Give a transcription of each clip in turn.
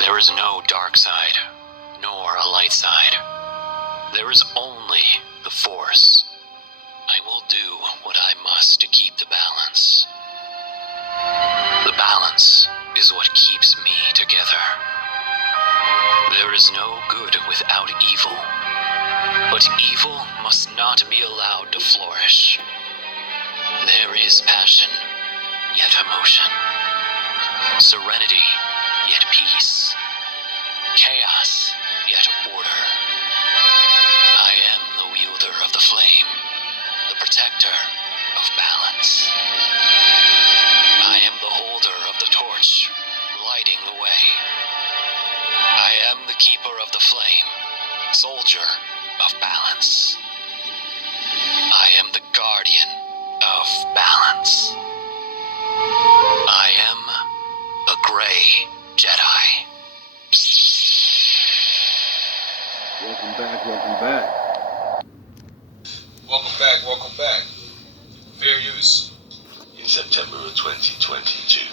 There is no dark side, nor a light side. There is only the Force. I will do what I must to keep the balance. The balance is what keeps me together. There is no good without evil, but evil must not be allowed to flourish. There is passion, yet emotion. Serenity, yet peace. Chaos, yet order. I am the wielder of the flame, the protector of balance. I am the holder of the torch, lighting the way. I am the keeper of the flame, soldier of balance. I am the guardian of balance. I am a gray Jedi. Welcome back, welcome back. Welcome back. Fair use. In September of 2022,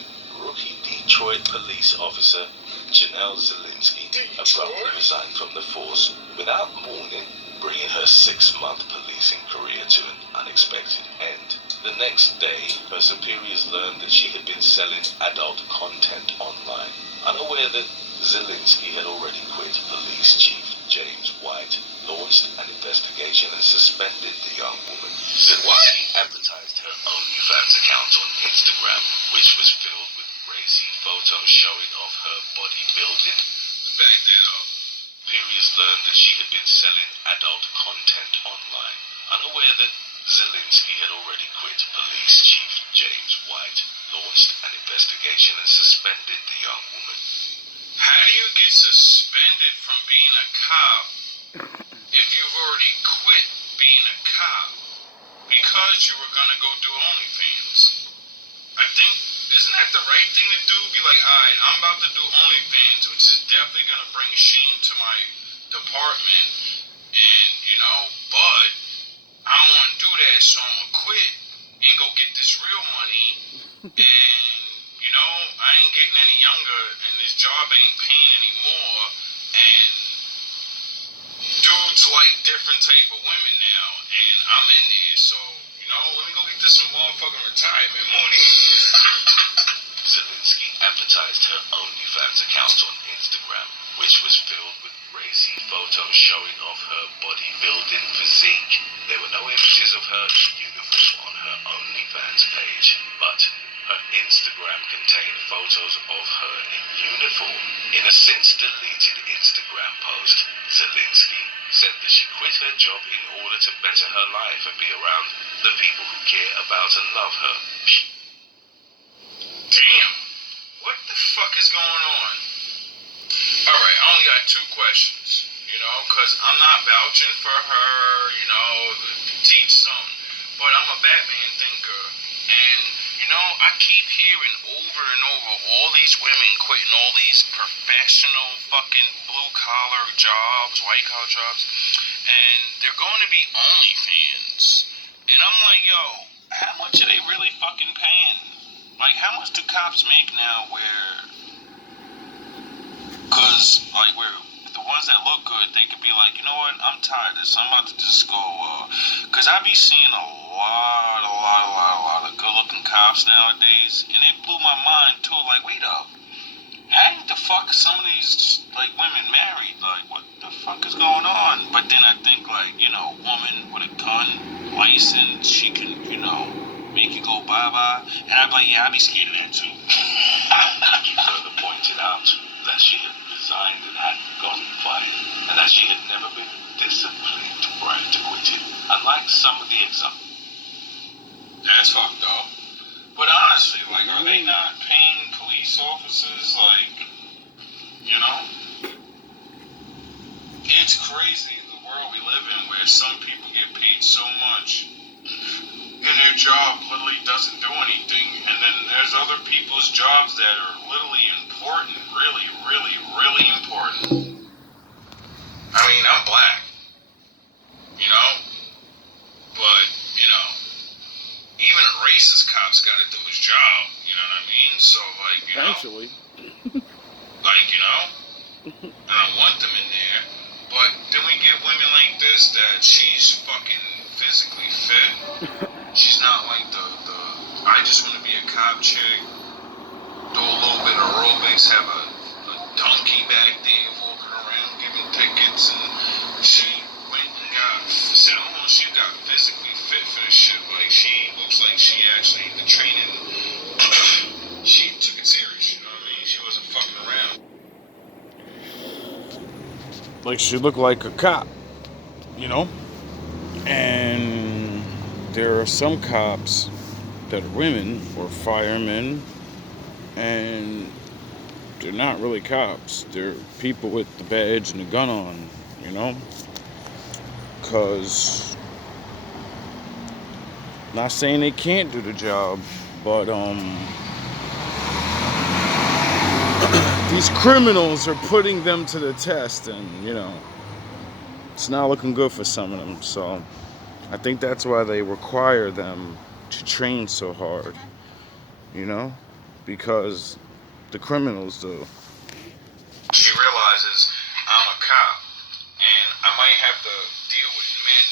rookie Detroit police officer Janelle Zelinsky abruptly resigned from the force without warning, bringing her 6-month policing career to an unexpected end. The next day, her superiors learned that she had been selling adult content online. Unaware that Zelinsky had already quit, Police Chief James White launched an investigation and suspended the young woman. Zelinsky advertised her OnlyFans account on Instagram, which was filled with racy photos showing off her bodybuilding. Back that up. Superiors learned that she had been selling adult content online. Unaware that Zelinsky had already quit, Police Chief James White launched an investigation and suspended the young woman. How do you get suspended from being a cop if you've already quit being a cop because you were gonna go do OnlyFans? I think, isn't that the right thing to do? Be like, alright, I'm about to do OnlyFans, which is definitely gonna bring shame to my department, and, but I don't wanna do that, so I'm gonna quit and go get this real money, and, I ain't getting any younger, and this job ain't paying anymore, and dudes like different type of women now, and I'm in there, so, let me go get this some motherfucking retirement money. Zelinsky advertised her OnlyFans account on Instagram, which was filled with racy photos showing off her bodybuilding physique. There were no images of her in uniform on her OnlyFans page, but her Instagram contained photos of her in uniform. In a since-deleted Instagram post, Zelinsky said that she quit her job in order to better her life and be around the people who care about and love her. Damn, what the fuck is going on? Alright, I only got 2 questions, because I'm not vouching for her, teach some, but I'm a Batman thinker, and, I keep hearing over and over all these women quitting all these professional fucking blue-collar jobs, white-collar jobs, and they're going to be OnlyFans, and I'm like, yo, how much are they really fucking paying? Like, how much do cops make now because, where the ones that look good, they could be like, you know what, I'm tired of this, I'm about to just go, because I be seeing a lot of good-looking cops nowadays, and it blew my mind, too, like, wait up, how the fuck some of these, women married, what the fuck is going on? But then I think, a woman with a gun, license, she can, make you go bye-bye, and I'd be like, yeah, I'd be scared of that, too. He further pointed out that she had resigned and hadn't gotten fired, and that she had never been disciplined prior to quitting, unlike some of the examples. That's fucked up. But honestly, are they not paying police officers, It's crazy the world we live in where some people get paid so much and their job literally doesn't do anything, and then there's other people's jobs that are literally important, really, really, really important. I mean, I'm black, but, even a racist cop's gotta do his job. You know what I mean? So, like, you know, Eventually. like, you know, and I want them in there. But then we get women like this that she's fucking physically fit. She's not like the I just want to be a cop chick. Do a little bit of aerobics, have a donkey back there walking around giving tickets, and she went and got, I don't know, she got physically fit for this shit. Like, she looks like she actually, the training, she took it serious, you know what I mean? She wasn't fucking around. Like, she looked like a cop, you know? And there are some cops that are women or firemen, and they're not really cops. They're people with the badge and the gun on, you know? Because, not saying they can't do the job, but these criminals are putting them to the test, and, you know, it's not looking good for some of them. So I think that's why they require them to train so hard, you know, because the criminals do. She realizes I'm a cop, and I might have to deal with men,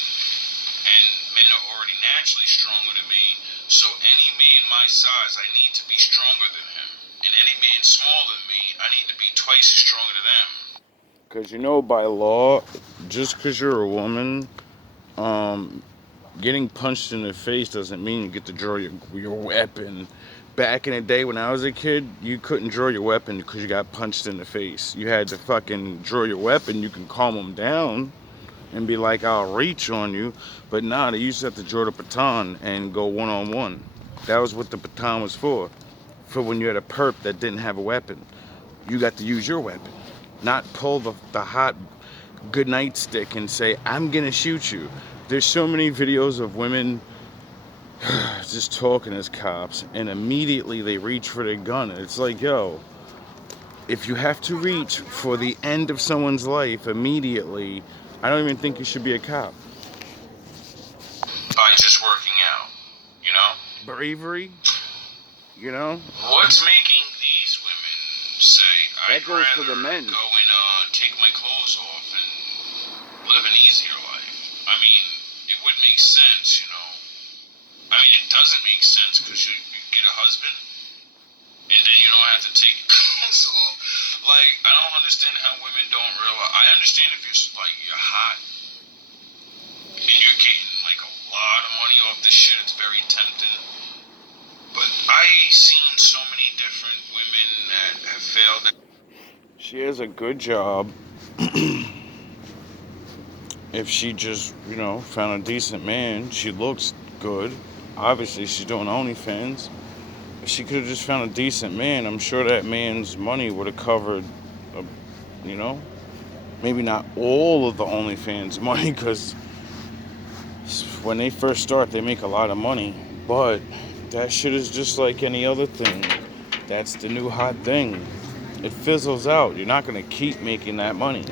and men are already naturally stronger than me, so any man my size, I need to be stronger than him, and any man smaller than me, I need to be twice as stronger than them. Because, you know, by law, just because you're a woman, getting punched in the face doesn't mean you get to draw your weapon. Back in the day when I was a kid, you couldn't draw your weapon because you got punched in the face. You had to fucking draw your weapon. You can calm them down and be like, I'll reach on you. But nah, they used to have to draw the baton and go one-on-one. That was what the baton was for when you had a perp that didn't have a weapon. You got to use your weapon, not pull the hot good night stick and say, I'm gonna shoot you. There's so many videos of women just talking as cops, and immediately they reach for their gun. It's like, yo, if you have to reach for the end of someone's life immediately, I don't even think you should be a cop. By just working out, you know? Bravery, you know? What's making these women say, I'd That goes for rather the men. go and take my clothes off and live an easier life? I mean, it would make sense, you know? I mean, it doesn't make sense because you get a husband and then you don't have to take your clothes off. Like, I don't understand how women don't realize. I understand if you're hot and you're getting like a lot of money off this shit, it's very tempting. But I've seen so many different women that have failed. She has a good job. If she just, you know, found a decent man, she looks good. Obviously, she's doing OnlyFans. If she could have just found a decent man, I'm sure that man's money would have covered, you know, maybe not all of the OnlyFans money, because when they first start, they make a lot of money. But that shit is just like any other thing. That's the new hot thing. It fizzles out. You're not going to keep making that money. At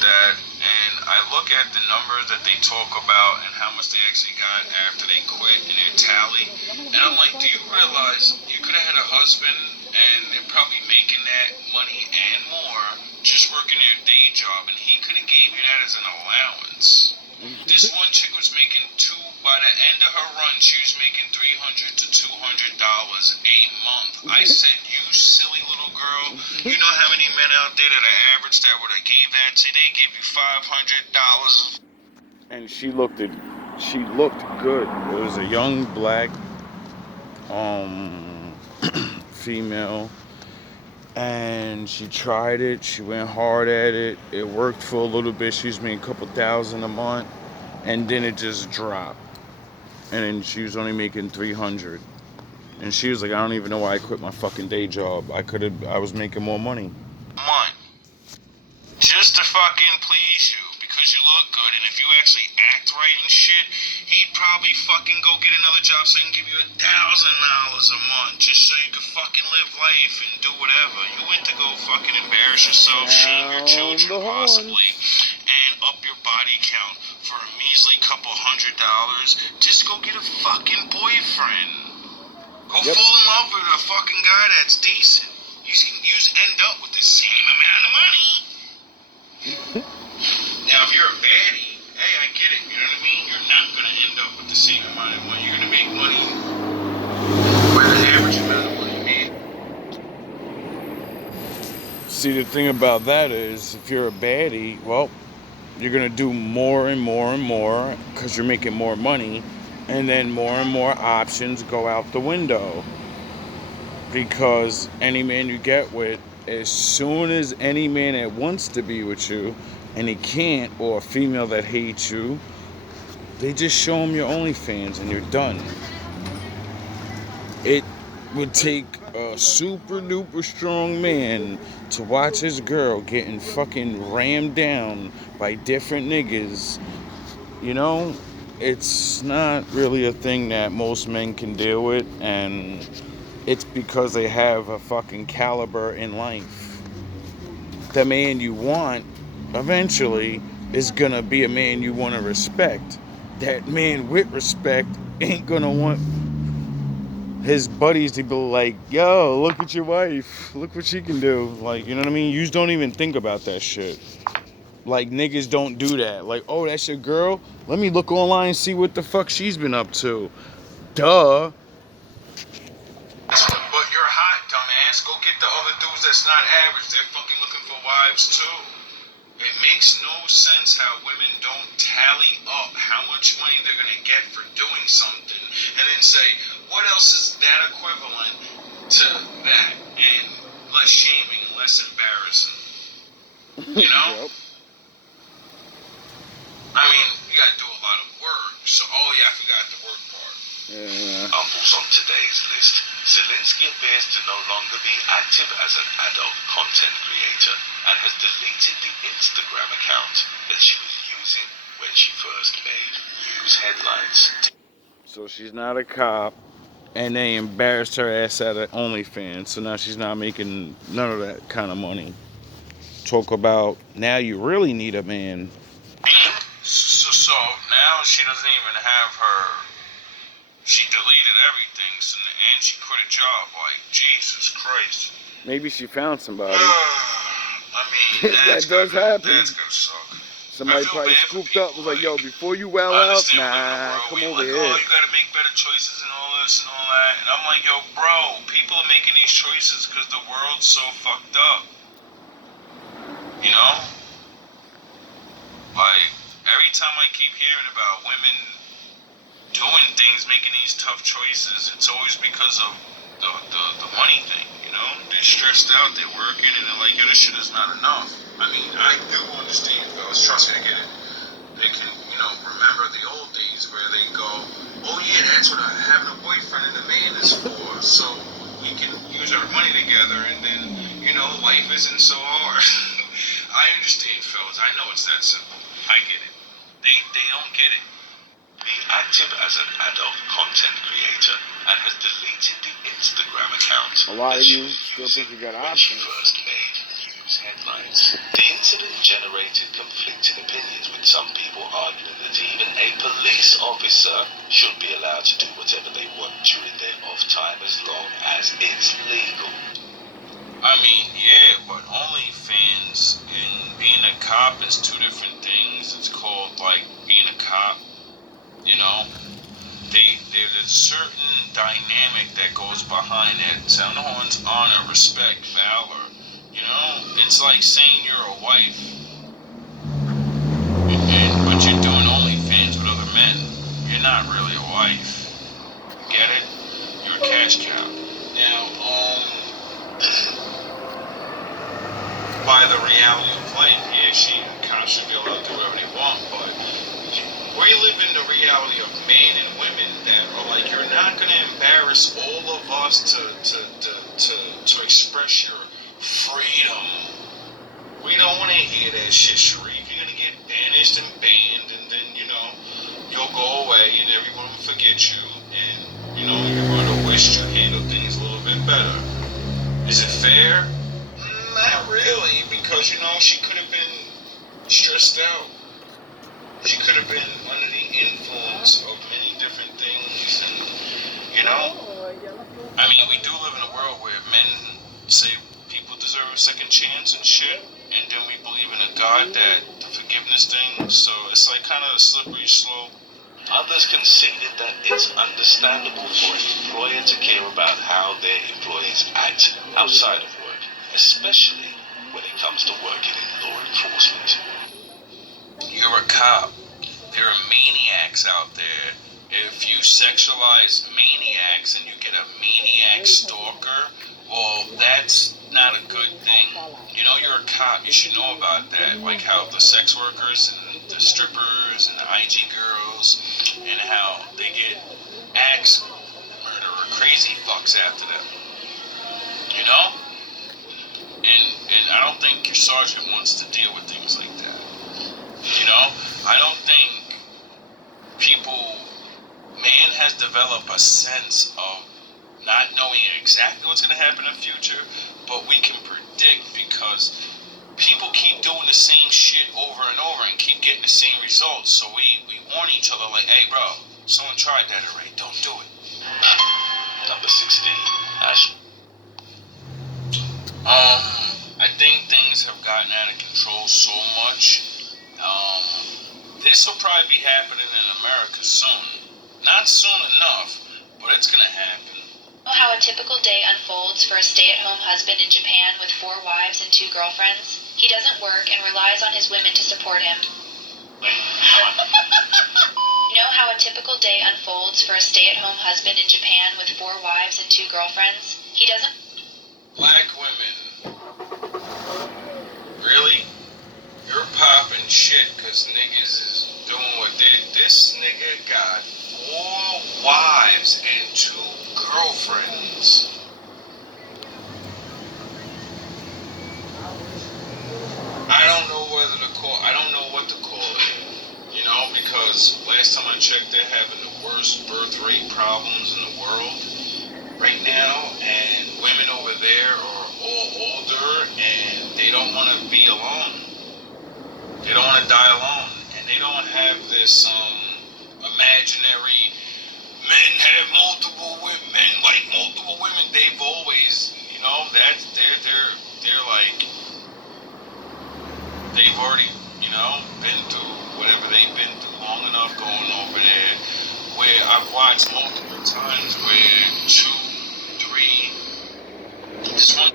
that, and I look at the numbers that they talk about and how much they actually got after they quit and their tally, and I'm like, do you realize you could have had a husband and they're probably making that money and more just working their day job, and he could have gave you that as an allowance. This one chick was making by the end of her run, she was making $300 to $200 a month. I said, you silly little girl, you know how many men out there that are average that would have gave that to? They give you $500. And she looked good. It was a young black female, and she tried it. She went hard at it. It worked for a little bit. She was making a couple $1,000 a month, and then it just dropped. And then she was only making $300. And she was like, I don't even know why I quit my fucking day job. I was making more money. Month. Just to fucking please you, because you look good, and if you actually act right and shit, he'd probably fucking go get another job so he can give you $1,000 a month, just so you can fucking live life and do whatever. You went to go fucking embarrass yourself, shame your children possibly, and up your body count for a measly couple $100. Just go get a fucking boyfriend. Go Yep. fall in love with a fucking guy that's decent. You end up with the same amount of money. Now, if you're a baddie, hey, I get it. You know what I mean? You're not gonna end up with the same amount of money. You're gonna make money by the average amount of money made. See, the thing about that is, if you're a baddie, well, you're gonna do more and more and more because you're making more money, and then more and more options go out the window. Because any man you get with, as soon as any man that wants to be with you and he can't, or a female that hates you, they just show him your OnlyFans and you're done. It would take a super duper strong man to watch his girl getting fucking rammed down by different niggas. You know, it's not really a thing that most men can deal with, and it's because they have a fucking caliber in life. The man you want eventually is gonna be a man you want to respect. That man with respect ain't gonna want his buddies to be like, yo, look at your wife, look what she can do. Like, you know what I mean? You just don't even think about that shit. Like, niggas don't do that. Like, oh, that's your girl? Let me look online and see what the fuck she's been up to. Duh. But you're hot, dumbass. Go get the other dudes that's not average. They're fucking looking for wives too. It makes no sense how women don't tally up how much money they're gonna get for doing something and then say, what else is that equivalent to that? And less shaming and less embarrassing. You know? Yep. I mean, you gotta do a lot of work. So, oh yeah, I forgot the work part. Yeah. Umble's on today's list. Zelensky appears to no longer be active as an adult content creator and has deleted the Instagram account that she was using when she first made news headlines. So she's not a cop, and they embarrassed her ass at an OnlyFans, so now she's not making none of that kind of money. Talk about, now you really need a man. So now she doesn't even have her. She deleted everything, and she quit a job. Like, Jesus Christ. Maybe she found somebody. I mean, That does happen. That's gonna suck. Somebody probably scooped up, was like, yo, before you well out, nah, come over here. Oh, you gotta make better choices and all this and all that. And I'm like, yo, bro, people are making these choices because the world's so fucked up. You know? Like, every time I keep hearing about women doing things, making these tough choices, it's always because of the money thing, you know? They're stressed out, they're working, and they're like, yo, this shit is not enough. I mean, I do understand, fellas, trust me, I get it. They can, remember the old days where they go, oh yeah, that's what having a boyfriend and a man is for, so we can use our money together, and then, life isn't so hard. I understand, fellas, I know it's that simple. I get it. They don't get it. Be active as an adult content creator and has deleted the Instagram account. A lot of that she you was still using think you got when she options. first made news headlines. The incident generated conflicting opinions, with some people arguing that even a police officer should be allowed to do whatever they want during their off time as long as it's legal. I mean, yeah, but OnlyFans and being a cop is two different things. It's called, like, being a cop. There's a certain dynamic that goes behind it. Someone's honor, respect, valor. It's like saying you're a wife, but you're doing OnlyFans with other men. You're not really a wife. Get it? You're a cash cow. Now, by the reality of life, yeah, cops should be allowed to do whatever they want, but we live in the reality of men and women that are like, you're not going to embarrass all of us to express your freedom. We don't want to hear that shit, Sharif. You're going to get banished and banned, and then, you'll go away and everyone will forget you, and, you're going to wish you handled things a little bit better. Is it fair? Not really, because, she could have been stressed out. She could have been under the influence of many different things, and, I mean, we do live in a world where men say people deserve a second chance and shit, and then we believe in a God that the forgiveness thing. So it's like kind of a slippery slope. Others conceded that it's understandable for an employer to care about how their employees act outside of work, especially when it comes to working in law enforcement. You're a cop. There are maniacs out there. If you sexualize maniacs and you get a maniac stalker, well, that's not a good thing. You know, you're a cop. You should know about that. Like how the sex workers and the strippers and the IG girls and how they get axe murderer crazy fucks after them. You know? And I don't think your sergeant wants to deal with things like that. You know? I don't think man has developed a sense of not knowing exactly what's going to happen in the future, but we can predict because people keep doing the same shit over and over and keep getting the same results. So we warn each other like, hey bro, someone tried that already, don't do it. Number 16, Ash. I think things have gotten out of control so much. This will probably be happening in America soon. Not soon enough, but it's gonna happen. How a typical day unfolds for a stay-at-home husband in Japan with 4 wives and 2 girlfriends. He doesn't work and relies on his women to support him. You know how a typical day unfolds for a stay-at-home husband in Japan with 4 wives and 2 girlfriends? He doesn't... Black women. Really? You're popping shit because niggas is doing what they... This nigga got 4 wives and 2 girlfriends. I don't know what to call it. You know, because last time I checked, they're having the worst birth rate problems in the world right now, and women over there are all older, and they don't want to be alone. They don't want to die alone, and they don't have this imaginary men have multiple women, men like multiple women. They've always, you know, that's they're like they've already, you know, been through whatever they've been through long enough going over there. Where I've watched multiple times where 2, 3, this one.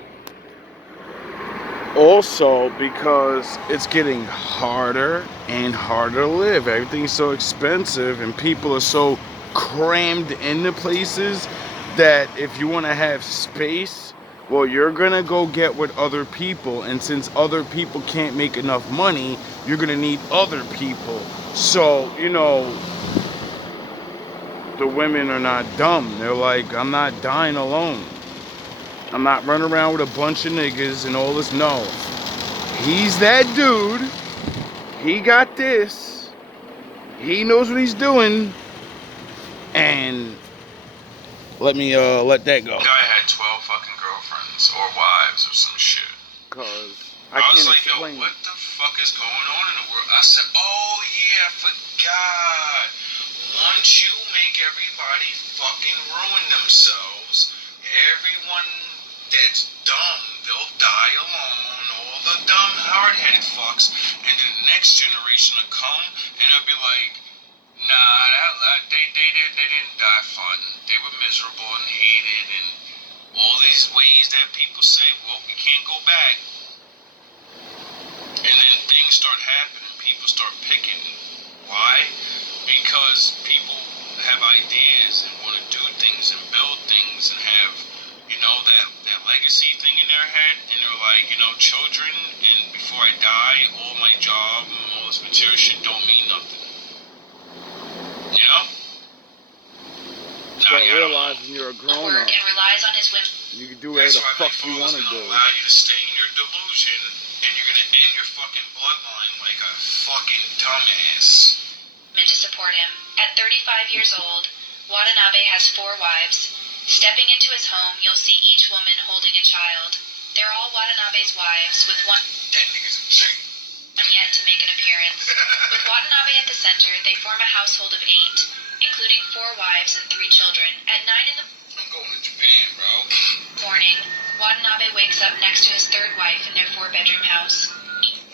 Also, because it's getting harder and harder to live. Everything's so expensive and people are so crammed into places that if you want to have space, well, you're gonna go get with other people, and since other people can't make enough money, you're gonna need other people. So, you know, the women are not dumb. They're like, I'm not dying alone. I'm not running around with a bunch of niggas and all this. No. He's that dude. He got this. He knows what he's doing. And let me let that go. The guy had 12 fucking girlfriends or wives or some shit. Cause I was like, yo, what the fuck is going on in the world? I said, oh yeah, I forgot. Once you make everybody fucking ruin themselves, everyone that's dumb, they'll die alone. All the dumb, hard-headed fucks, and then the next generation will come, and they'll be like, nah, they didn't die fun. They were miserable and hated, and all these ways that people say, well, we can't go back. And then things start happening. People start picking. Why? Because people have ideas and want to do things and build things and have, you know, that legacy thing in their head. And they're like, you know, children, and before I die, all my job and all this material shit don't mean nothing. You know? Start realizing you're a grown up. And relies on his women. You can do whatever the fuck you want to do. Allow you to stay in your delusion, and you're gonna end your fucking bloodline like a fucking dumbass. To support him. At 35 years old, Watanabe has 4 wives. Stepping into his home, you'll see each woman holding a child. They're all Watanabe's wives, with one yet to make an appearance. With Watanabe at the center, they form a household of 8, including 4 wives and 3 children. At 9 in the... I'm going to Japan. pant, bro. Morning. Watanabe wakes up next to his third wife in their 4-bedroom house.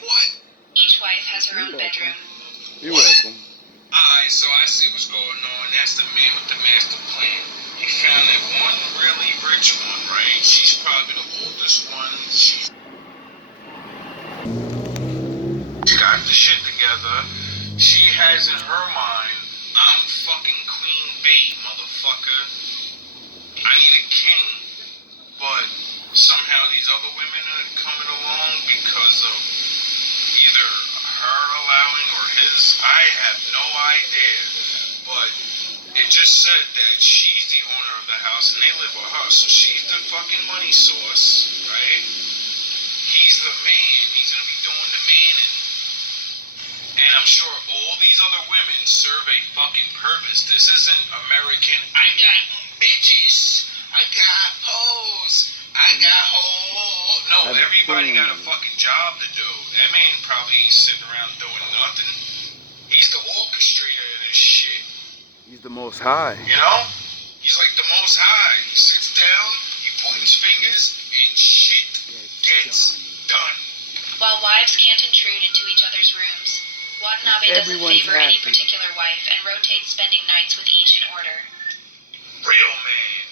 What? Each wife has her own bedroom. You're welcome. Alright, so I see what's going on. That's the man with the master plan. He found that one really rich one, right? She's probably the oldest one. She's got the shit together. She has in her mind, I'm fucking queen bait, motherfucker. I need a king. But somehow these other women are coming along because of either her allowing or his. I have no idea. But it just said that she's the owner of the house and they live with her. So she's the fucking money source, right? He's the man. He's going to be doing the manning. And I'm sure all these other women serve a fucking purpose. This isn't American, I got bitches, I got hoes, I got hoes. No, everybody got a fucking job to do. That man probably ain't sitting around doing nothing. He's the orchestrator of this shit. He's the most high. You know? He's like the most high. He sits down, he points fingers, and shit gets done. While wives can't intrude into each other's rooms, Watanabe doesn't favor any particular wife and rotates spending nights with each in order. Real man.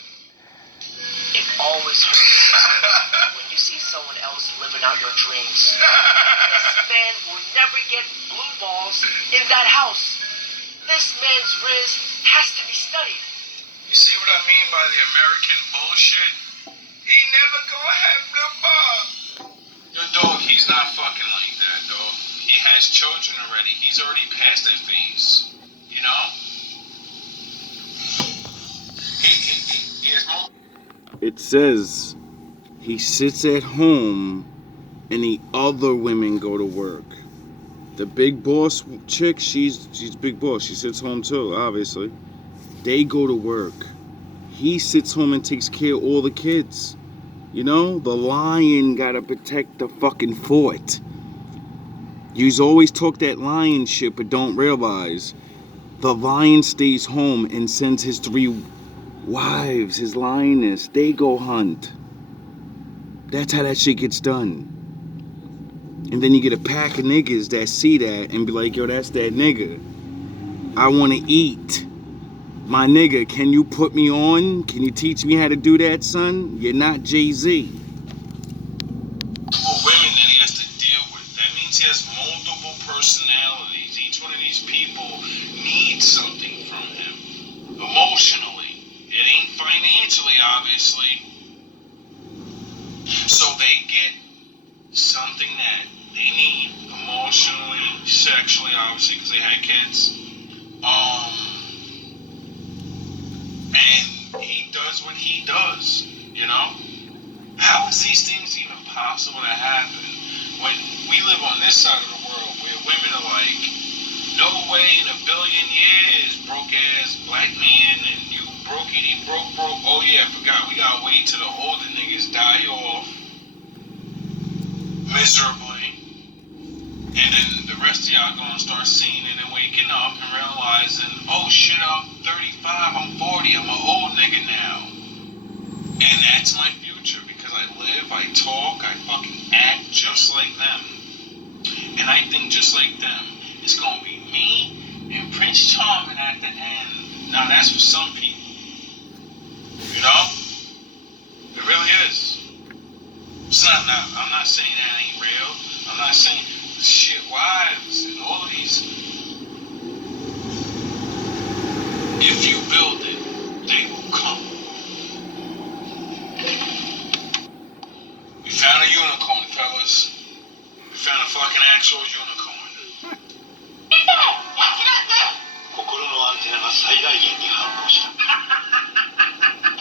It always hurts when you see someone else living out your dreams. This man will never get blue balls in that house. This man's wrist has to be studied. You see what I mean by the American bullshit? He never gonna have no ball. Yo, dog, he's not fucking like that, dog. He has children already. He's already past that phase. You know? He has more. It says he sits at home and the other women go to work. The big boss chick, she's big boss. She sits home too, obviously. They go to work. He sits home and takes care of all the kids. You know, the lion gotta protect the fucking fort. Yous always talk that lion shit, but don't realize the lion stays home and sends his 3 wives, his lioness. They go hunt. That's how that shit gets done. And then you get a pack of niggas that see that and be like, yo, that's that nigga. I want to eat. My nigga, can you put me on? Can you teach me how to do that, son? You're not Jay-Z. Multiple women that he has to deal with. That means he has multiple personalities. Each one of these people needs something from him. Emotionally. It ain't financially, obviously. So they get something that they need emotionally, sexually, obviously, because they had kids. And he does what he does, you know? How is these things even possible to happen when we live on this side of the world where women are like, no way in a billion years, broke ass black man, and you brokey broke. Oh yeah, I forgot, we gotta wait till the older niggas die off miserably, and then the rest of y'all gonna start seeing it and waking up and realizing, oh shit, I'm 35, I'm 40, I'm an old nigga now. And that's my future because I live, I talk, I fucking act just like them. And I think just like them. It's gonna be me and Prince Charming at the end. Now that's for some people. You know? It really is. It's not, I'm not saying that ain't real. I'm not saying shit, wives and all of these. If you build it, they will come. We found a unicorn, fellas. We found a fucking actual unicorn.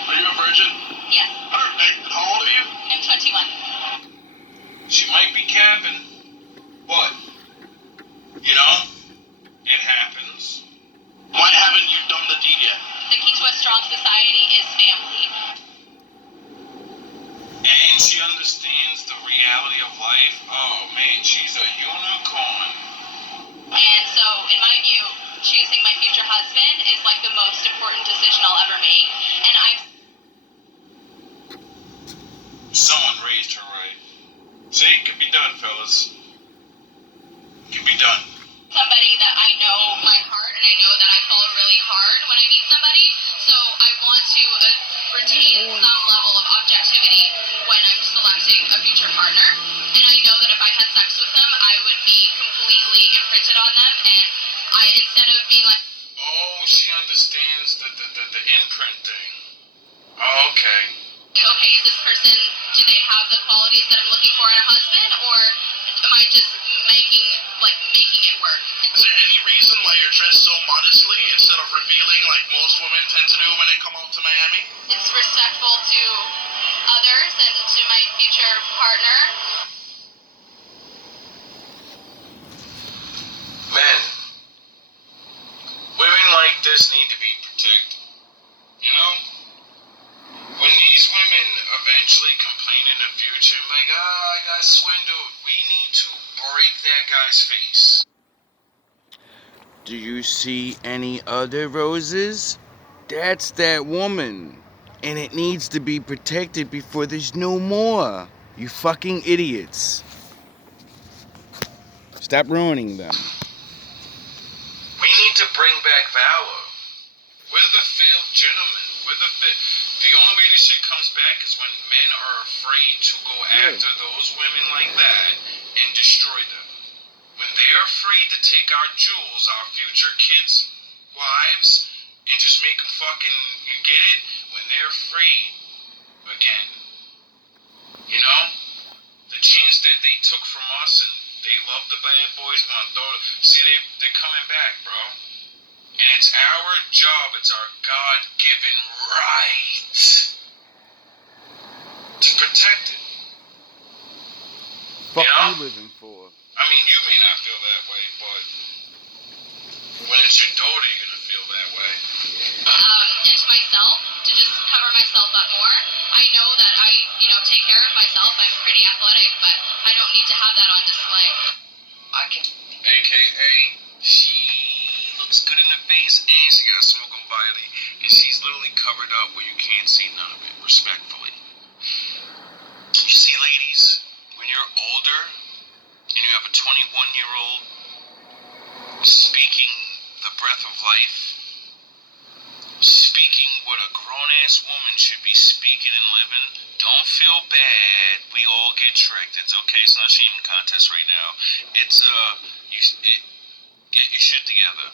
Are you a virgin? Yes, Perfect. How old are you? I'm 21. She might be capping, but, you know, it happens. Why haven't you done the deed yet? The key to a strong society is family. And she understands the reality of life. Oh man, she's a unicorn. And so, in my view, choosing my future husband is like the most important decision I'll ever make. And See, it can be done, fellas. It can be done. Somebody that I know my heart, and I know that I fall really hard when I meet somebody, so I want to retain some level of objectivity when I'm selecting a future partner, and I know that if I had sex with them, I would be completely imprinted on them, and instead of being like, Oh, she understands the imprint thing. Oh, okay. okay, is this person, do they have the qualities that I'm looking for in a husband, or am I just making it work? Is there any reason why you're dressed so modestly instead of revealing like most women tend to do when they come out to Miami? It's respectful to others and to my future partner. Men, women like this need to be protected. You know? When these women eventually complain in the future, like, I got swindled, we need to break that guy's face. Do you see any other roses? That's that woman. And it needs to be protected before there's no more. You fucking idiots. Stop ruining them. We need to bring back valor. We're the failed gentlemen. The only way this shit comes back is when men are afraid to go after those women like that and destroy them. When they're afraid to take our jewels, our future kids' wives, and just make them fucking, you get it? When they're free again. You know? The chance that they took from us and they love the bad boys, see, they're coming back, bro. And it's our job, it's our God-given right to protect it. Fuck You know? you living for? I mean, you may not feel that way, but when it's your daughter, you're gonna feel that way. Into myself, to just cover myself up more. I know that I, take care of myself. I'm pretty athletic, but I don't need to have that on display. I can. AKA, she looks good in the face and she got a smoking body, and she's literally covered up where you can't see none of it, respectfully. You see, ladies, when you're older and you have a 21-year-old speaking the breath of life, speaking what a grown-ass woman should be speaking and living, don't feel bad. We all get tricked. It's okay. It's not a shaming contest right now. It's, get your shit together.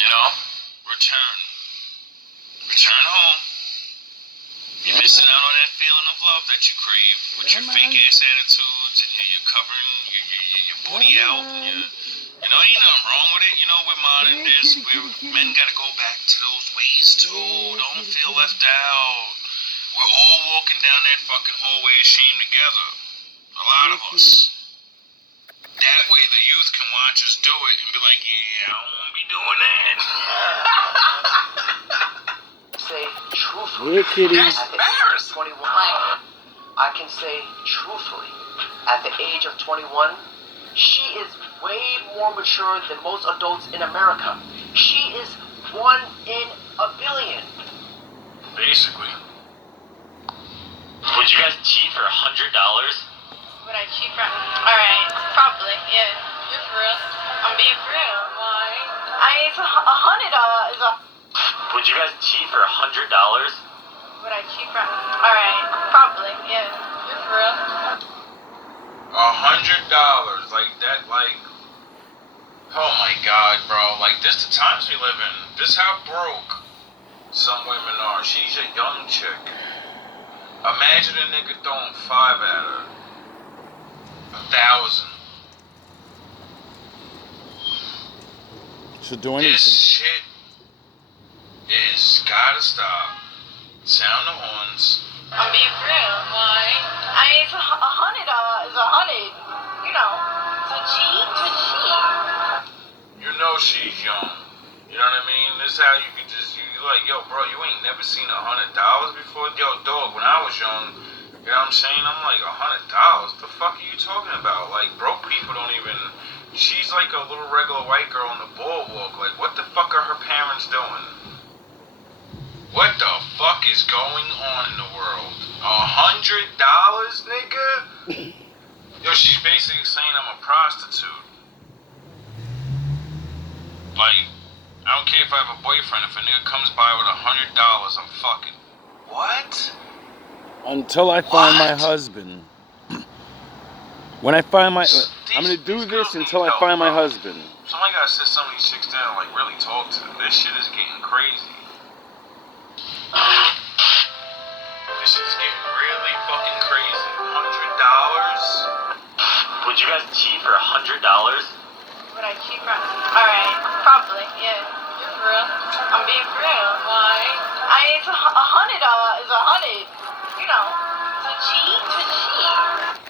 You know? Return home. You're missing out on that feeling of love that you crave with your fake-ass attitudes, and you're covering your booty out, and ain't nothing wrong with it. You know, we're modern this. Men gotta go back to those ways too. Don't feel left out. We're all walking down that fucking hallway of shame together. A lot of us. That way the youth can watch us do it and be like, yeah, I don't want to be doing that. Say truthfully. That's embarrassing. 21. I can say truthfully, at the age of 21, she is way more mature than most adults in America. She is 1 in a billion. Basically. Would you guys cheat for $100? Would I cheat for? Alright, probably, yeah. You're for real. I'm being for real. Why? It's $100 is a. Would you guys cheat for $100? Would I cheat for? Alright, probably, yeah. You're for real. $100, like that, like, oh my God, bro, like this the times we live in. This how broke some women are. She's a young chick. Imagine a nigga throwing 5 at her. 1,000. Should do This anything. shit is gotta stop. Sound the horns. I'm being for real. Why? It's $100 is $100. You know, to cheat. You know she's young. You know what I mean? This is how you could just, you like, yo, bro, you ain't never seen $100 before? Yo, dog, when I was young, you know what I'm saying? I'm like, $100? What the fuck are you talking about? Like, broke people don't even, she's like a little regular white girl on the boardwalk. Like, what the fuck are her parents doing? What the fuck is going on in the world? $100? she's basically saying I'm a prostitute. Like, I don't care if I have a boyfriend. If a nigga comes by with $100, I'm fucking. What? Until I find my What? husband. When I find my... I'm gonna These do girls this need until I help, find my bro. husband. Somebody gotta sit some of these chicks down and like really talk to them. This shit is getting crazy. This shit is getting really fucking crazy. $100? Would you guys cheat for $100? Would I cheat for? Alright, probably, yeah. You're for real? I'm being for real. Why? It's $100 is $100. You know. To cheat? To cheat.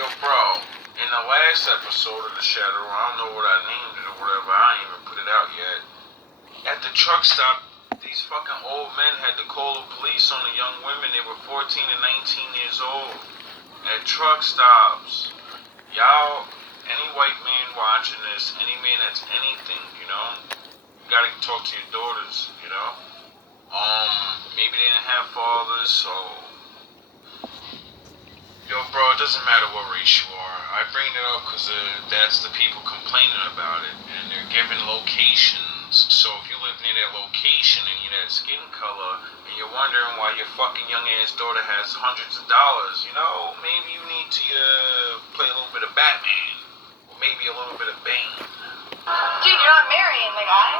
Yo, bro, in the last episode of The Shadow, I don't know what I named it or whatever, I ain't even put it out yet. At the truck stop, these fucking old men had to call the police on the young women. They were 14 and 19 years old. At truck stops. Y'all, any white man watching this, any man that's anything, you know, you gotta talk to your daughters, you know? Maybe they didn't have fathers, so... Yo, bro, it doesn't matter what race you are. I bring it up because that's the people complaining about it, and they're giving locations. So if you live near that location and you're that skin color, and you're wondering why your fucking young ass daughter has hundreds of dollars, you know, maybe you need to play a little bit of Batman, or maybe a little bit of Bane. Dude, you're not marrying the guy.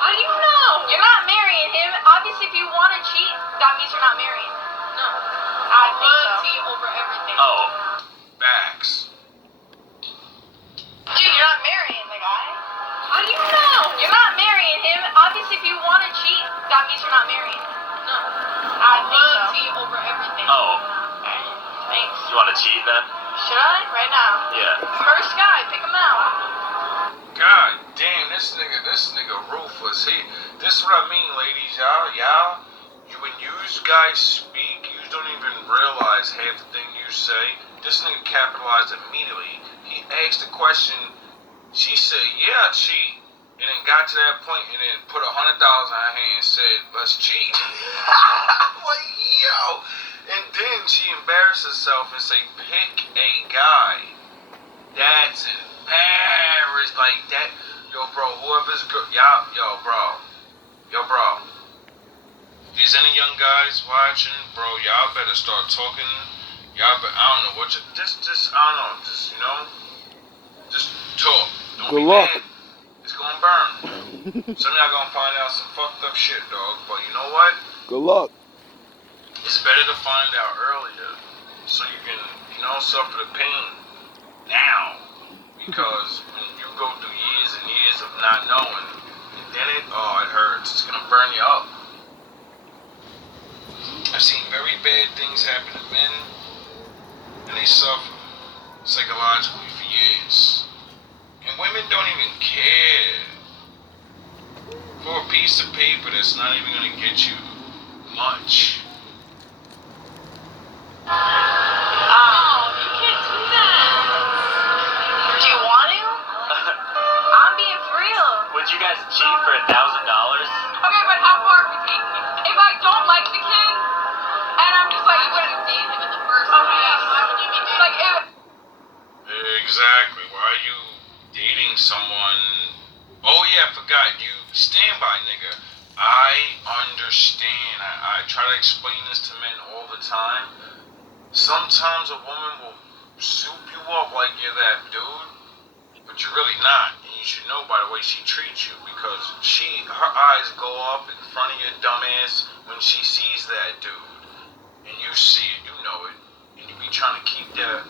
How do you know? You're not marrying him. Obviously, if you want to cheat, that means you're not marrying. No. I think so. Loyalty over everything. Oh. Facts. Dude, you're not marrying the guy. How do you know? You're not marrying him. Obviously, if you want to cheat, that means you're not marrying. No. I think loyalty over everything. Oh. Alright, thanks. You want to cheat then? Should I? Right now. Yeah. First guy, pick him out. God damn, this nigga ruthless. This is what I mean, ladies, y'all. When you guys speak, you don't even realize half the thing you say. This nigga capitalized immediately. He asked a question. She said, yeah, cheat. And then got to that point and then put $100 in her hand and said, let's cheat. Like, yo. And then she embarrassed herself and say, pick a guy. That's embarrassed. Like that. Yo, bro, whoever's good. Yo, bro. Is any young guys watching? Bro, y'all better start talking. Y'all better, I don't know what you, just, I don't know, just, you know, just talk. Don't Good be luck. mad. It's gonna burn. Some of y'all gonna find out some fucked up shit, dog. But you know what? Good luck. It's better to find out earlier so you can, you know, suffer the pain now. Because when you go through years and years of not knowing, and then it hurts. It's gonna burn you up. I've seen very bad things happen to men, and they suffer psychologically for years. And women don't even care. For a piece of paper that's not even gonna get you much. Oh, you can't do that. Do you want to? I'm being for real. Would you guys cheat for $1,000? Okay, but how far are we taking it? If I don't like the kid, and I'm just like, why would you date him in the first place? Why would you be dating like if? Exactly. Why are you dating someone? Oh yeah, I forgot. You stand by, nigga. I understand. I try to explain this to men all the time. Sometimes a woman will soup you up like you're that dude, but you're really not. And you should know by the way she treats you, because her eyes go up in front of your dumb ass when she sees that dude. And you see it, you know it, and you be trying to keep that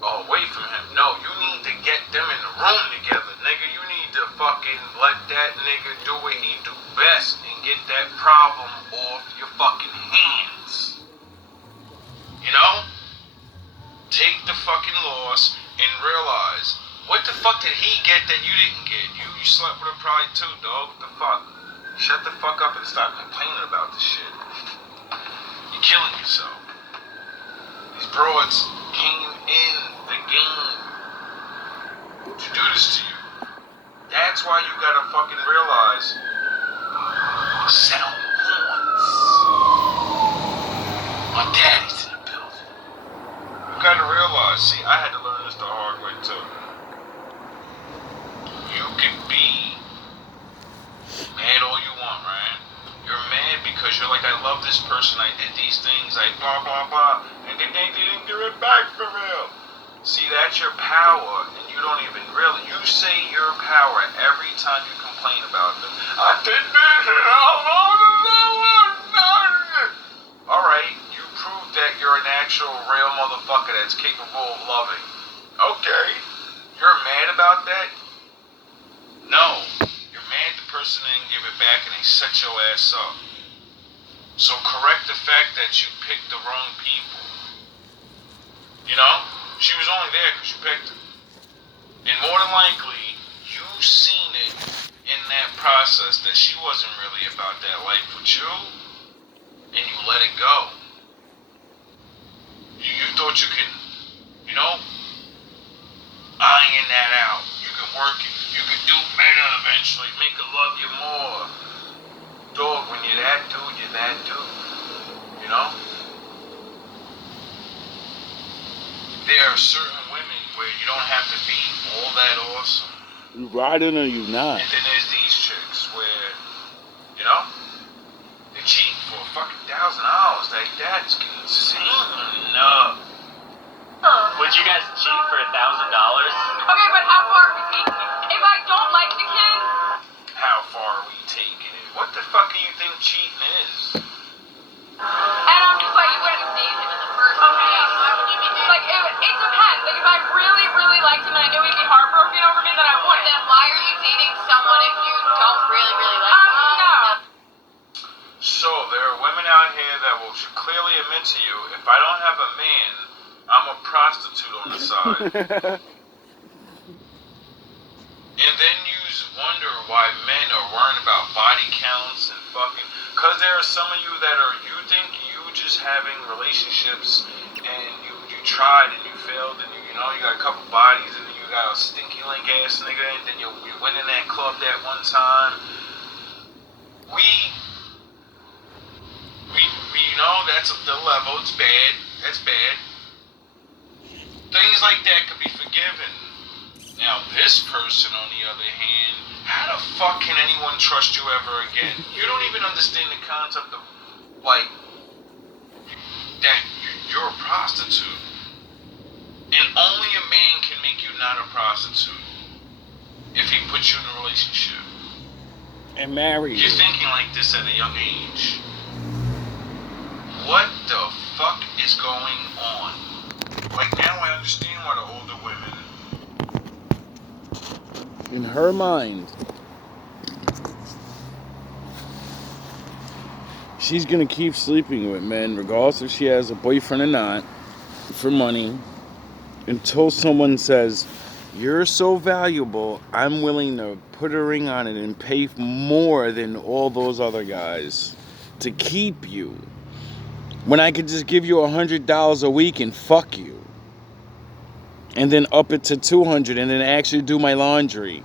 away from him. No, you need to get them in the room together, nigga. You need to fucking let that nigga do what he do best and get that problem off your fucking hands. You know? Take the fucking loss and realize, what the fuck did he get that you didn't get? You slept with her probably too, dog. What the fuck? Shut the fuck up and stop complaining about this shit. You're killing yourself. These broads came in the game to do this to you. That's why you gotta fucking realize, sound horns. My daddy's in the building. You gotta realize realize, see, I had to learn this the hard way too. You can be mad all you want, right? You're mad because you're like, I love this person, I did these things, I blah blah blah, and they didn't give it back for real. See, that's your power, and you don't even really, you say your power every time you complain about them. I did this, and alright, you proved that you're an actual real motherfucker that's capable of loving. Okay, you're mad about that? No, you're mad the person didn't give it back and they set your ass up. So correct the fact that you picked the wrong people. You know? She was only there because you picked her. And more than likely, you seen it in that process that she wasn't really about that life with you, and you let it go. You thought you could, you know, iron that out. You could work it. You could do better eventually. Make her love you more. Dog, when you're that dude, you're that dude. You know? There are certain women where you don't have to be all that awesome. You riding or you not? And then there's these chicks where, you know, they cheat for fucking $1,000. Like, that's insane. Would you guys cheat for $1,000? Okay, but how far are we taking it? If I don't like the kid, How far are we taking it? What the fuck do you think cheating is? and I'm just like, you wouldn't date him in the first place. Why would you be doing? Like, it depends. Like, if I really, really liked him and I knew he'd be heartbroken over me, then I would. Then why are you dating someone if you don't really, really like him? No. So, there are women out here that will clearly admit to you, if I don't have a man, I'm a prostitute on the side. And then you wonder why men are worrying about body counts and fucking... Because there are some of you that are... You think you just having relationships and you tried and you failed and you know, you got a couple bodies and then you got a stinky link ass nigga and then you went in that club that one time. We you know, that's the level. It's bad. That's bad. Things like that could be forgiven. Now, this person, on the other hand, how the fuck can anyone trust you ever again? You don't even understand the concept of, like, that you're a prostitute. And only a man can make you not a prostitute if he puts you in a relationship. And marry you. You're thinking like this at a young age. What the fuck is going on? Like, now I understand why the older women... In her mind, she's gonna keep sleeping with men, regardless if she has a boyfriend or not, for money, until someone says, you're so valuable, I'm willing to put a ring on it and pay more than all those other guys to keep you, when I could just give you $100 a week and fuck you. And then up it to $200 and then actually do my laundry.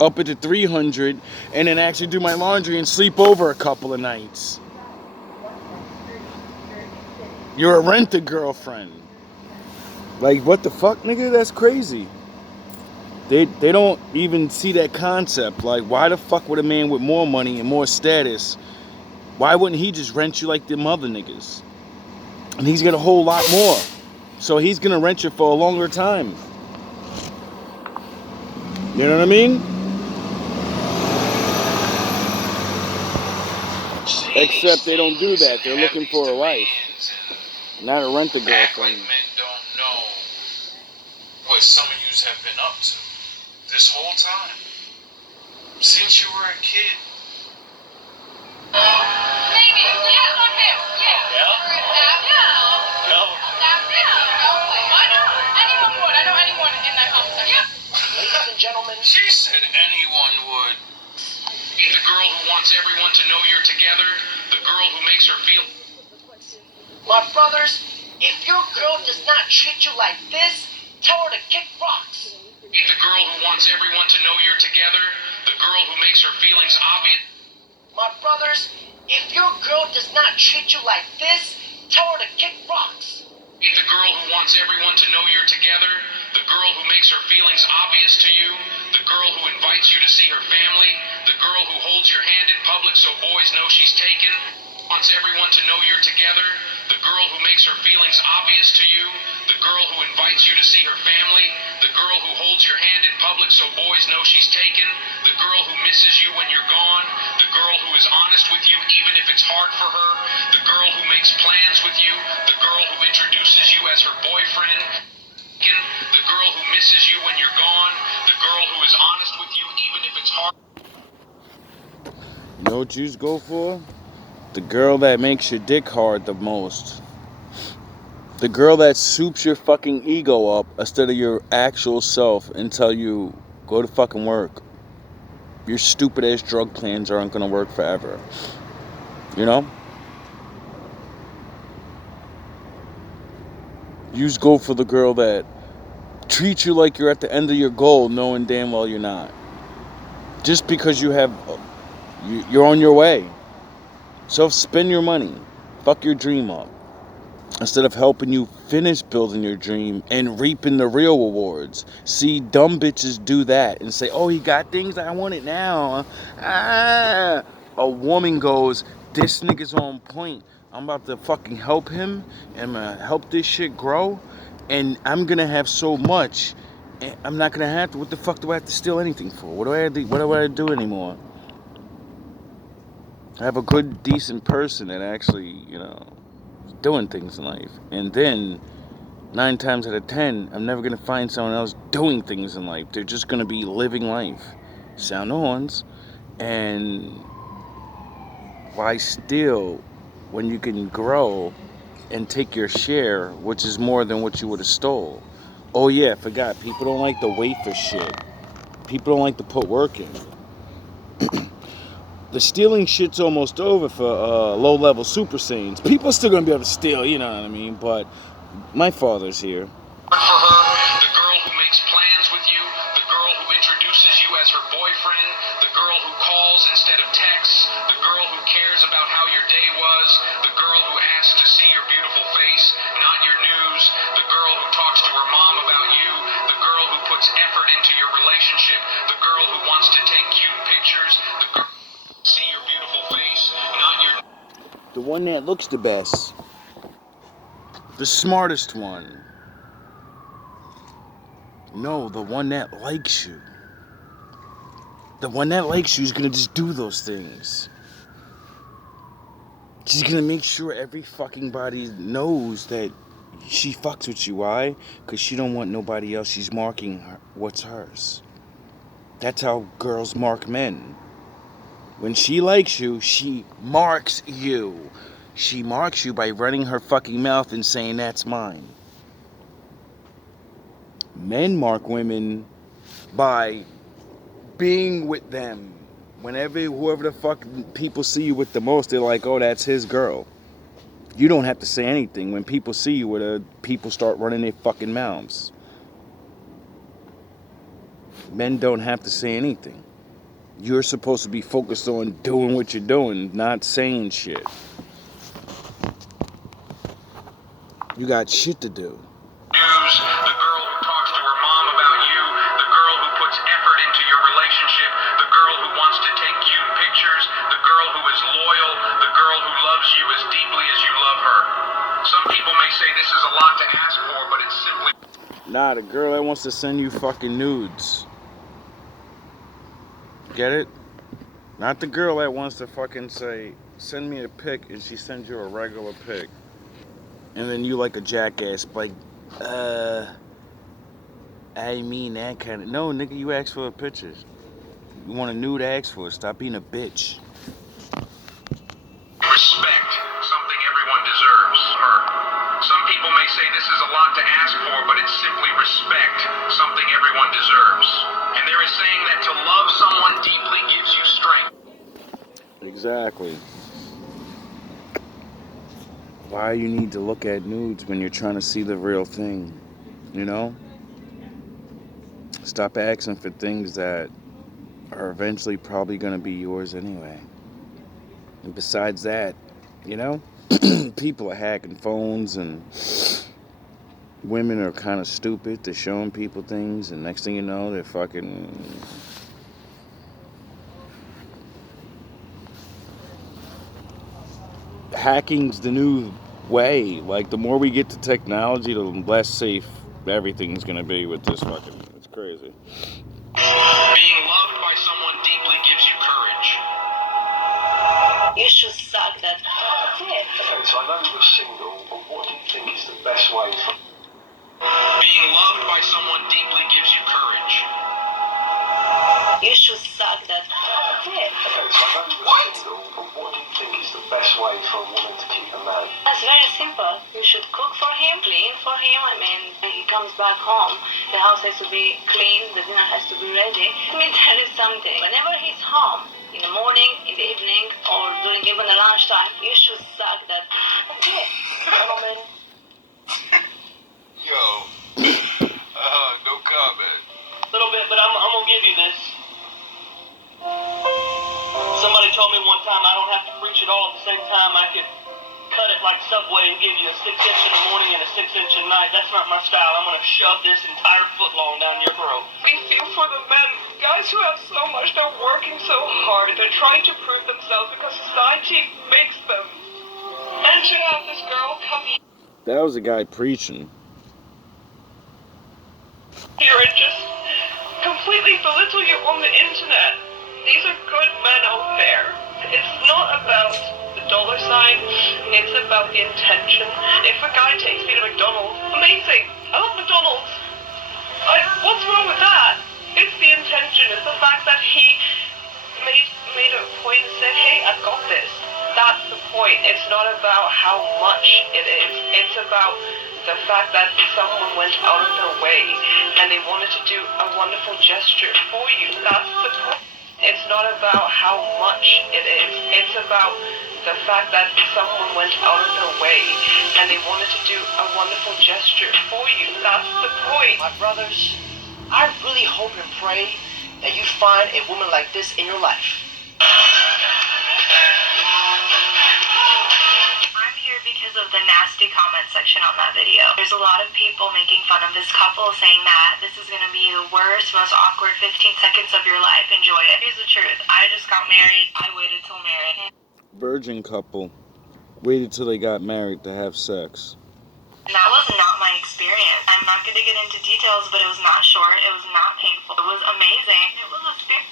Up it to $300 and then actually do my laundry and sleep over a couple of nights. You're a rent-a-girlfriend. Like, what the fuck, nigga? That's crazy. They don't even see that concept. Like, why the fuck would a man with more money and more status, why wouldn't he just rent you like them other niggas? And he's got a whole lot more. So he's gonna rent you for a longer time. You know what I mean? Except they don't do that. They're looking for a wife, not a rent-a-girlfriend. Act like men don't know what some of yous have been up to this whole time. Since you were a kid. Maybe. Yeah, on him. Yeah. No. Why not? Anyone would. I know anyone in that conversation. Yeah. Ladies and gentlemen, She said anyone would. The girl who wants everyone to know you're together, the girl who makes her feel... my brothers, if your girl does not treat you like this, tell her to kick rocks. The girl who wants everyone to know you're together, the girl who makes her feelings obvious... My brothers, if your girl does not treat you like this, tell her to kick rocks. The girl who wants everyone to know you're public so boys know she's taken. Wants everyone to know you're together. The girl who makes her feelings obvious to you. The girl who invites you to see her family. The girl who holds your hand in public so boys know she's taken. The girl who misses you when you're gone. The girl who is honest with you even if it's hard for her. The girl who makes plans with you. The girl who introduces you as her boyfriend. The girl who misses you when you're gone. The girl who is honest with you even if it's hard. You know what you go for? The girl that makes your dick hard the most. The girl that soups your fucking ego up instead of your actual self and tell you, go to fucking work. Your stupid ass drug plans aren't gonna work forever. You know? You just go for the girl that treats you like you're at the end of your goal, knowing damn well you're not. Just because you're on your way. So spend your money. Fuck your dream up. Instead of helping you finish building your dream and reaping the real rewards. See, dumb bitches do that and say, oh, he got things, I want it now. Ah. A woman goes, this nigga's on point. I'm about to fucking help him. I'm gonna help this shit grow. And I'm gonna have so much. And I'm not gonna have to, what the fuck do I have to steal anything for? What do I do anymore? I have a good, decent person that actually, doing things in life. And then 9 times out of 10, I'm never going to find someone else doing things in life. They're just going to be living life. Sound the horns. And why steal when you can grow and take your share, which is more than what you would have stole? Oh yeah, I forgot. People don't like to wait for shit. People don't like to put work in. The stealing shit's almost over for low-level Super Saiyans. People are still going to be able to steal, you know what I mean? But my father's here. For her, the girl who makes plans with you, the girl who introduces you as her boyfriend, the girl who calls instead of texts, the girl who cares about how your day was, the girl who asks to see your beautiful face, not your news, the girl who talks to her mom about you, the girl who puts effort into your relationship, the girl who wants to take cute pictures, the girl who see your beautiful face, not your... The one that looks the best. The smartest one. No, the one that likes you. The one that likes you is going to just do those things. She's going to make sure every fucking body knows that she fucks with you. Why? Because she don't want nobody else. She's marking what's hers. That's how girls mark men. When she likes you, she marks you. She marks you by running her fucking mouth and saying, that's mine. Men mark women by being with them. Whoever the fuck people see you with the most, they're like, oh, that's his girl. You don't have to say anything. When people see you with her, people start running their fucking mouths. Men don't have to say anything. You're supposed to be focused on doing what you're doing, not saying shit. You got shit to do. News, the girl who talks to her mom about you, the girl who puts effort into your relationship, the girl who wants to take cute pictures, the girl who is loyal, the girl who loves you as deeply as you love her. Some people may say this is a lot to ask for, but it's simply... Nah, the girl that wants to send you fucking nudes. Get it? Not the girl that wants to fucking say, send me a pic, and she sends you a regular pic. And then you like a jackass, like, I mean that kind of... No, nigga, you asked for a picture. You want a nude, ask for it. Stop being a bitch. Respect, something everyone deserves. Her. Some people may say this is a lot to ask for, but it's simply respect, something everyone deserves. And there is saying that to love someone deeply gives you strength. Exactly. Why you need to look at nudes when you're trying to see the real thing? You know? Stop asking for things that are eventually probably going to be yours anyway. And besides that, people are hacking phones and women are kind of stupid. They're showing people things, and next thing you know, they're fucking hacking's the new way. Like, the more we get to technology, the less safe everything's gonna be with this fucking. It's crazy. Being loved by someone deeply gives you courage. You should suck that. That's it. Okay, so I know you're single, but what do you think is the best way for... Being loved by someone deeply gives you courage. You should suck that. That's it. Okay, so I know you're single, but what do you think is the best way for a woman to keep a man? That's very simple. You should cook for him, clean for him. I mean, when he comes back home, the house has to be clean, the dinner has to be ready. Let me tell you something. Whenever he's home, in the morning, in the evening, or during even the lunchtime, you should suck that. That's it. Gentlemen, Yo. No comment. Little bit, but I'm gonna give you this. Somebody told me one time I don't have to preach it all at the same time. I could cut it like Subway and give you a 6-inch in the morning and a 6-inch at night. That's not my style. I'm gonna shove this entire foot long down your throat. We feel for the men, guys who have so much, they're working so hard, they're trying to prove themselves because society makes them. And to have this girl come That was a guy preaching. here and just completely belittle you on the internet. These are good men out there. It's not about the dollar sign, it's about the intention. If a guy takes me to McDonald's, amazing, I love McDonald's. What's wrong with that? It's the intention, it's the fact that he made a point and said, hey, I've got this. That's the point. It's not about how much it is. It's about the fact that someone went out of their way and they wanted to do a wonderful gesture for you. That's the point. It's not about how much it is. It's about the fact that someone went out of their way and they wanted to do a wonderful gesture for you. That's the point. my brothers, I really hope and pray that you find a woman like this in your life. I'm here because of the nasty comment section on that video. There's a lot of people making fun of this couple, saying that this is going to be the worst, most awkward 15 seconds of your life. Enjoy it. Here's the truth. I just got married. I waited till marriage. Virgin couple waited till they got married to have sex. And that was not my experience. I'm not going to get into details, but it was not short. It was not painful. It was amazing. It was a spirit.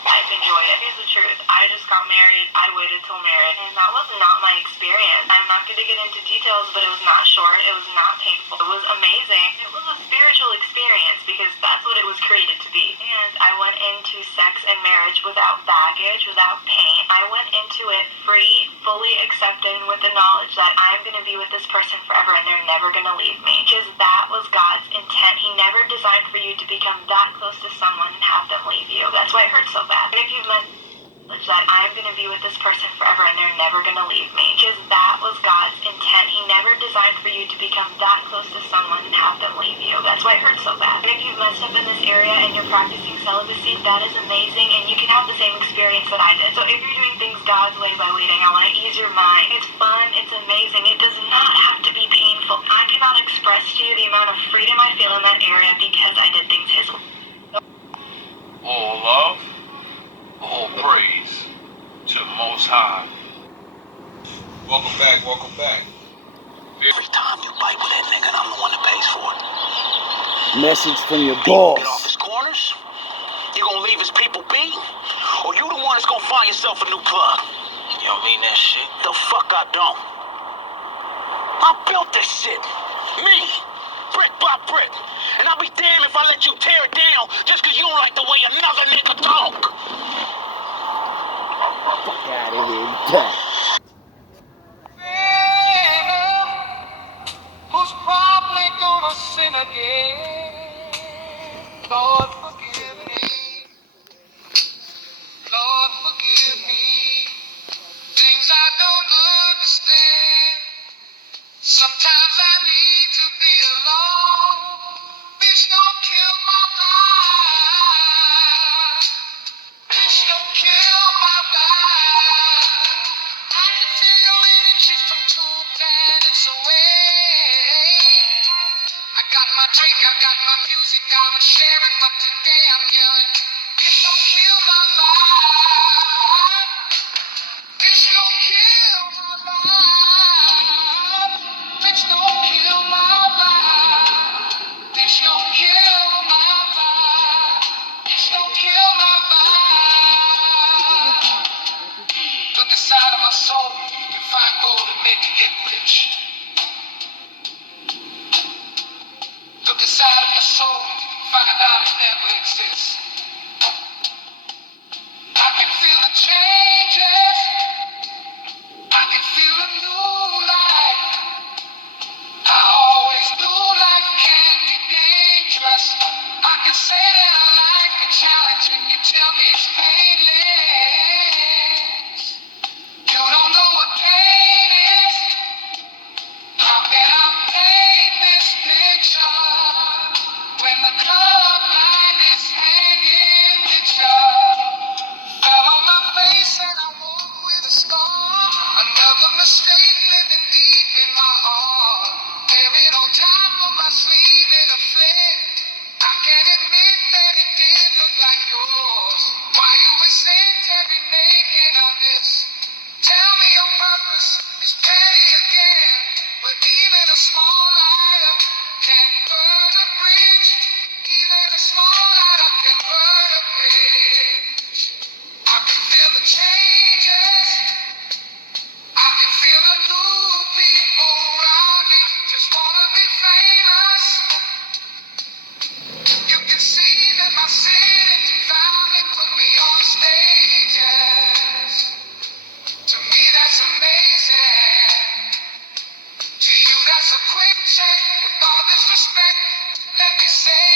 I've enjoyed it. Here's the truth. I just got married. I waited till marriage. And that was not my experience. I'm not going to get into details, but it was not short. It was not painful. It was amazing. It was a spiritual experience because that's what it was created to be. And I went into sex and marriage without baggage, without pain. I went into it free, fully accepted with the knowledge that I'm going to be with this person forever and they're never going to leave me. Because that was God's intent. He never designed for you to become that close to someone and have them leave you. That's why it hurts so bad. And if you've met that I'm going to be with this person forever and they're never going to leave me. Because that was God's intent. He never designed for you to become that close to someone and have them leave you. That's why it hurts so bad. And if you've messed up in this area and you're practicing celibacy, that is amazing and you can have the same experience that I did. So if you're doing things God's way by waiting, I want to ease your mind. It's fun. It's amazing. It does not have to be painful. I cannot express to you the amount of freedom I feel in that area because I did things His way. All love, all praise to the Most High. Welcome back, welcome back. Every time you bite with that nigga, I'm the one that pays for it. Message from your Get off boss. his corners? You gonna leave his people be? Or you the one that's gonna find yourself a new plug? You don't mean that shit? The fuck I don't. I built this shit. Me. Brick by brick. And I'll be damned if I let you tear it down just cause you don't like the way another nigga talk. Fuck out of here. Who's probably gonna sin again? Lord, forgive me. Lord, forgive me. Things I don't understand. Sometimes I need to be alone. Bitch, don't kill my vibe. Bitch, don't kill my vibe. I can feel your energy from 2 planets away. I got my drink, I got my music, I'ma share it, but today I'm yelling. Bitch, don't kill my vibe. Bitch, don't kill my vibe. wanna be famous. You can see that my city finally put me on stages. To me, that's amazing. To you, that's a quick check. With all this respect, let me say